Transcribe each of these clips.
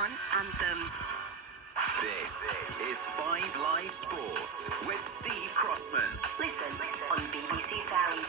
on Anthems. This is 5 Live Sports with Steve Crossman. Listen on BBC Sounds.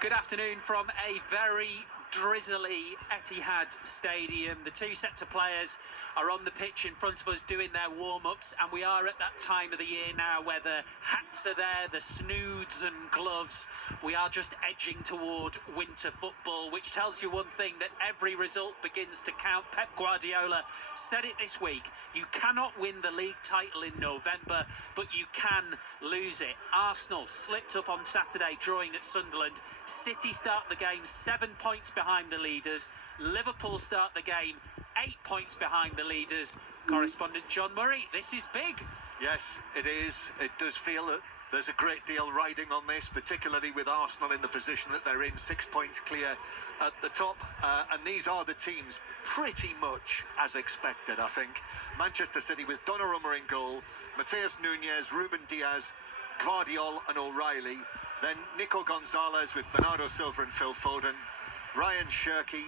Good afternoon from a very drizzly Etihad Stadium. The two sets of players are on the pitch in front of us doing their warm-ups, and we are at that time of the year now where the hats are there, the snoods and gloves. We are just edging toward winter football, which tells you one thing, that every result begins to count. Pep Guardiola said it this week: you cannot win the league title in November, but you can lose it. Arsenal slipped up on Saturday, drawing at Sunderland. City start the game 7 points behind the leaders. Liverpool start the game 8 points behind the leaders. Correspondent John Murray, this is big. Yes, it is. It does feel that there's a great deal riding on this, particularly with Arsenal in the position that they're in, 6 points clear at the top. And these are the teams pretty much as expected, I think. Manchester City with Donnarumma in goal, Mateus Nunes, Ruben Diaz, Guardiola and O'Reilly. Then Nico Gonzalez with Bernardo Silva and Phil Foden, Ryan Cherki,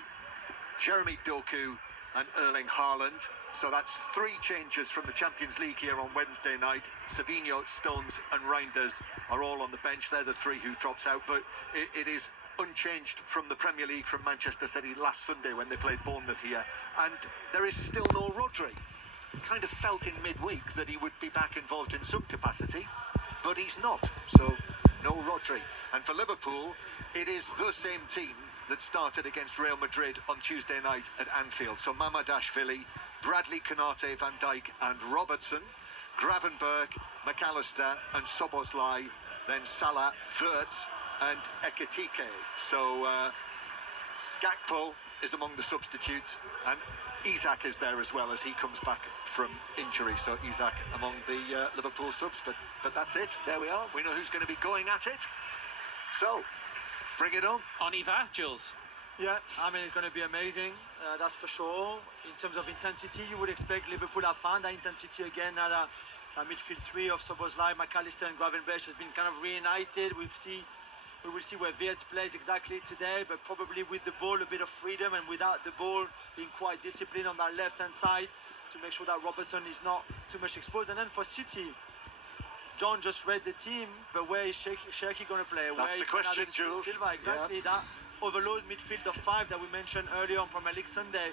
Jeremy Doku and Erling Haaland. So that's 3 changes from the Champions League here on Wednesday night. Savinho, Stones and Reinders are all on the bench. They're the 3 who drops out, but it is unchanged from the Premier League from Manchester City last Sunday when they played Bournemouth here. And there is still no Rodri. Kind of felt in midweek that he would be back involved in some capacity, but he's not. So no Rodri. And for Liverpool, it is the same team that started against Real Madrid on Tuesday night at Anfield. So Mamadashvili, Bradley, Konate, Van Dijk and Robertson, Gravenberg, McAllister and Szoboszlai, then Salah, Wirtz and Ekitike. So Gakpo is among the substitutes, and Isak is there as well as he comes back from injury. So Isak among the Liverpool subs, but that's it. There we are. We know who's going to be going at it. So bring it on. On y va, Jules. Yeah, I mean, it's going to be amazing, that's for sure. In terms of intensity, you would expect Liverpool have found that intensity again. Now that midfield 3 of Szoboszlai, McAllister and Gravenberch has been kind of reunited. We will see where Wirtz plays exactly today, but probably with the ball a bit of freedom, and without the ball being quite disciplined on that left-hand side to make sure that Robertson is not too much exposed. And then for City, John just read the team, but where is Cherki going to play? That's the question, Jules. Silva, exactly. Yeah. That overload midfield of 5 that we mentioned earlier on Premier League Sunday.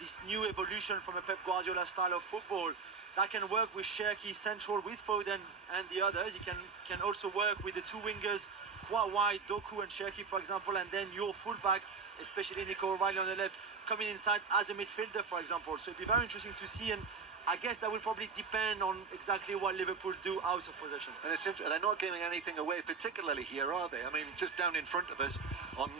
This new evolution from a Pep Guardiola style of football that can work with Cherki central with Foden and the others. He can also work with the 2 wingers quite wide, Doku and Cherki, for example, and then your fullbacks, especially Nico O'Reilly on the left, coming inside as a midfielder, for example. So it'd be very interesting to see, and I guess that will probably depend on exactly what Liverpool do out of possession. And it's interesting, they're not giving anything away particularly here, are they? I mean, just down in front of us, on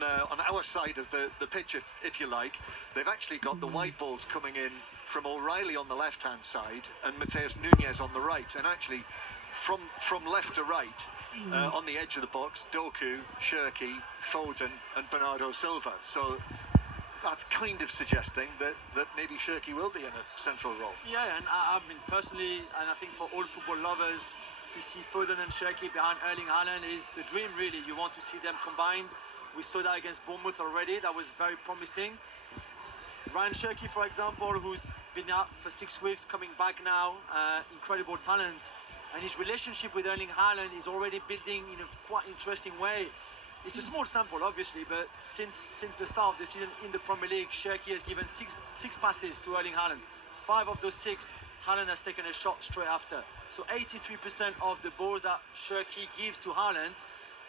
our side of the pitch, if you like, they've actually got the wide balls coming in from O'Reilly on the left-hand side and Mateus Nunes on the right. And actually, from left to right, on the edge of the box, Doku, Cherki, Foden and Bernardo Silva. So that's kind of suggesting that maybe Cherki will be in a central role. Yeah, and I mean, personally, and I think for all football lovers, to see Foden and Cherki behind Erling Haaland is the dream, really. You want to see them combined. We saw that against Bournemouth already. That was very promising. Ryan Cherki, for example, who's been out for 6 weeks, coming back now, incredible talent. And his relationship with Erling Haaland is already building in a quite interesting way. It's a small sample, obviously, but since the start of the season in the Premier League, Cherki has given six passes to Erling Haaland. 5 of those 6, Haaland has taken a shot straight after. So 83% of the balls that Cherki gives to Haaland,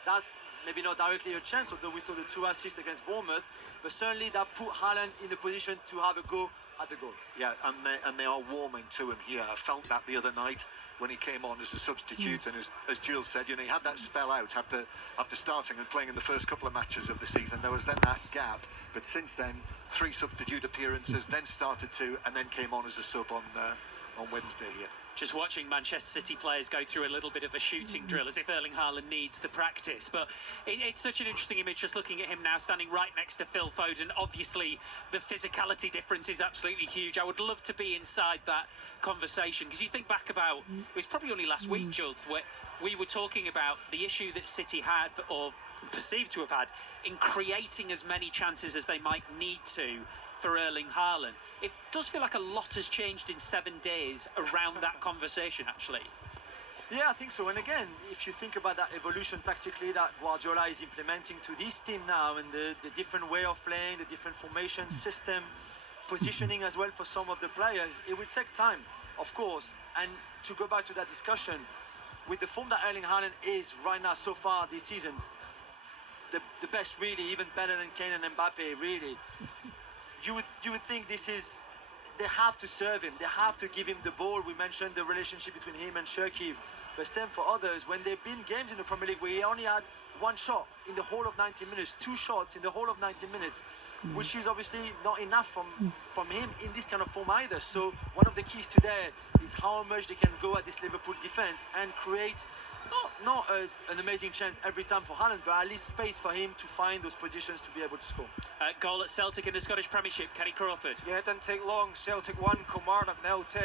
that's maybe not directly a chance, although we saw the 2 assists against Bournemouth, but certainly that put Haaland in the position to have a go at the goal. Yeah, and they are warming to him here. I felt that the other night when he came on as a substitute, and as Jules said, you know, he had that spell out after starting and playing in the first couple of matches of the season. There was then that gap, but since then 3 substitute appearances, then started 2, and then came on as a sub on Wednesday here. Just watching Manchester City players go through a little bit of a shooting drill, as if Erling Haaland needs the practice. But it's such an interesting image just looking at him now standing right next to Phil Foden. Obviously, the physicality difference is absolutely huge. I would love to be inside that conversation, because you think back about, it was probably only last week, Jules, where we were talking about the issue that City had, or perceived to have had, in creating as many chances as they might need to for Erling Haaland. It does feel like a lot has changed in 7 days around that conversation, actually. Yeah, I think so. And again, if you think about that evolution tactically that Guardiola is implementing to this team now, and the different way of playing, the different formation system, positioning as well for some of the players, it will take time, of course. And to go back to that discussion, with the form that Erling Haaland is right now so far this season, the best really, even better than Kane and Mbappe, really. You would think this is, they have to serve him, they have to give him the ball. We mentioned the relationship between him and Shirky, but same for others. When there have been games in the Premier League where he only had one shot in the whole of 90 minutes, two shots in the whole of 90 minutes, which is obviously not enough from him in this kind of form either. So one of the keys today is how much they can go at this Liverpool defence and create not an amazing chance every time for Haaland, but at least space for him to find those positions to be able to score. Goal at Celtic in the Scottish Premiership, Kenny Crawford. Yeah, it didn't take long. Celtic 1, Kilmarnock 0. 10